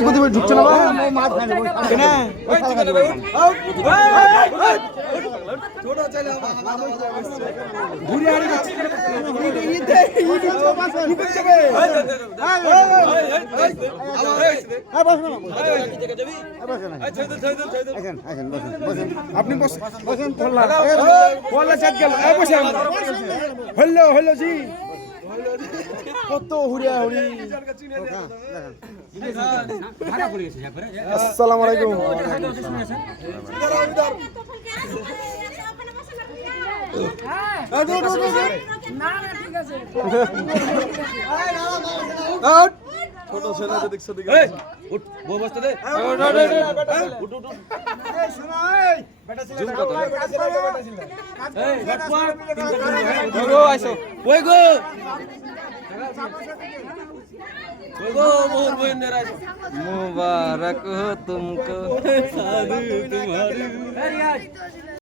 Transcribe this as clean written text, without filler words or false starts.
আপনি কোথায় ঢুকছেন না কেন ঘুরে আড়ি আপনি বসেন হইলো হইলো জি কত হুড়িয়া হুড়ি আসসালামু আলাইকুম ছোট ছেলে দেখছো দিকে উঠ বউ বসতে দে উঠ উঠ বেটা ছেলে বেটা ছেলে এই গো আইছো কই গো मोहर बहन मुबारक हो तुमको शादी तुम्हारी।